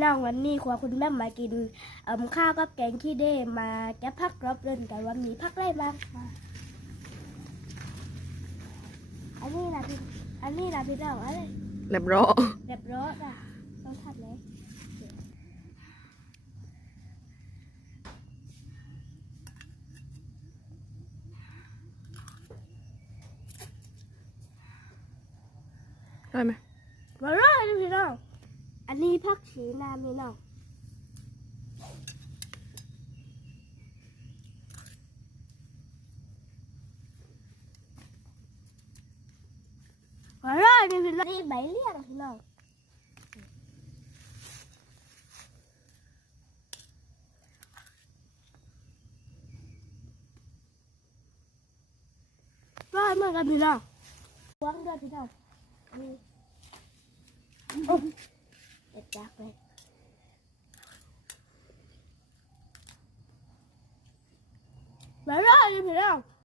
น้องวันนี้ครัวคุณแม่มากินข้าวกับแกงขี้เด้มาแกะผักรอบเล่นกันว่ามีผักอะไรบ้างมาอันนี้นะพี่น้องอะไร เรียบร้อย เรียบร้อยอ่ะต้องทัดเลยได้ไหม มาเลยพี่น้องอันนี้ผักชีน้ำพี่น้องมาเลยพี่น้องนี่ใบเลี้ยงพี่น้องร้อยเหมือนกันพี่น้องวางด้วยพี่น้องโอ้เด็ดจักเลยมาเลยพี่น้อง